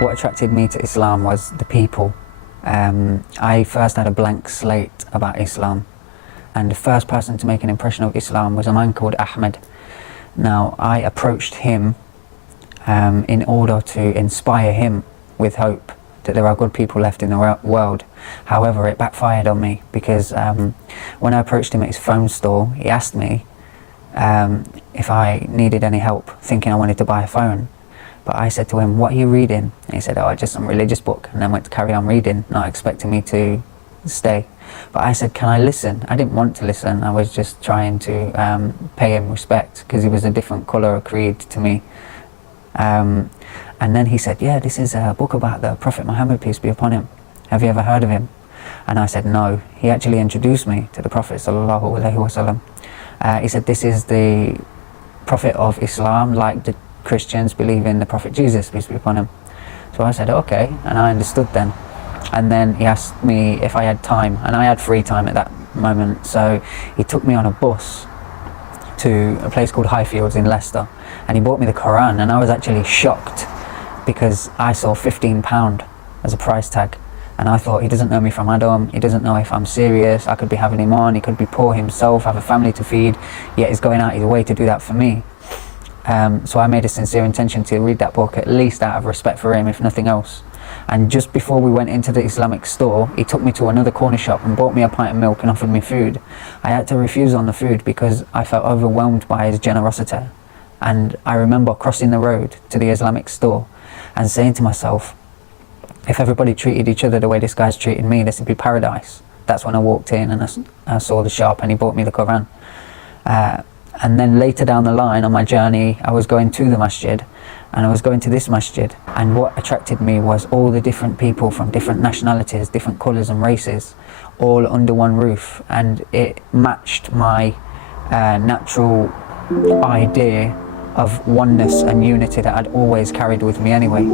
What attracted me to Islam was the people. I first had a blank slate about Islam, and the first person to make an impression of Islam was a man called Ahmad. Now, I approached him in order to inspire him with hope that there are good people left in the world. However, it backfired on me because when I approached him at his phone store, he asked me if I needed any help, thinking I wanted to buy a phone. But I said to him, "What are you reading?" And he said, "Oh, just some religious book," and then went to carry on reading, not expecting me to stay. But I said, "Can I listen?" I didn't want to listen, I was just trying to pay him respect, because he was a different colour or creed to me. And then he said, "Yeah, this is a book about the Prophet Muhammad, peace be upon him. Have you ever heard of him?" And I said, "No." He actually introduced me to the Prophet sallallahu alaihi wasallam. He said, "This is the Prophet of Islam, like the Christians believe in the Prophet Jesus, peace be upon him." So I said, "Okay," and I understood then. And then he asked me if I had time, and I had free time at that moment, so he took me on a bus to a place called Highfields in Leicester, and he bought me the Quran, and I was actually shocked because I saw £15 as a price tag, and I thought, he doesn't know me from Adam, he doesn't know if I'm serious, I could be having him on, he could be poor himself, have a family to feed, yet he's going out his way to do that for me. So I made a sincere intention to read that book, at least out of respect for him, if nothing else. And just before we went into the Islamic store, he took me to another corner shop and bought me a pint of milk and offered me food. I had to refuse on the food because I felt overwhelmed by his generosity. And I remember crossing the road to the Islamic store and saying to myself, if everybody treated each other the way this guy's treating me, this would be paradise. That's when I walked in and I saw the shop, and he bought me the Quran. And then later down the line on my journey, I was going to the MASJID, and I was going to this MASJID, and what attracted me was all the different people from different nationalities, different colours and races, all under one roof, and it matched my natural idea of oneness and unity that I'd always carried with me anyway.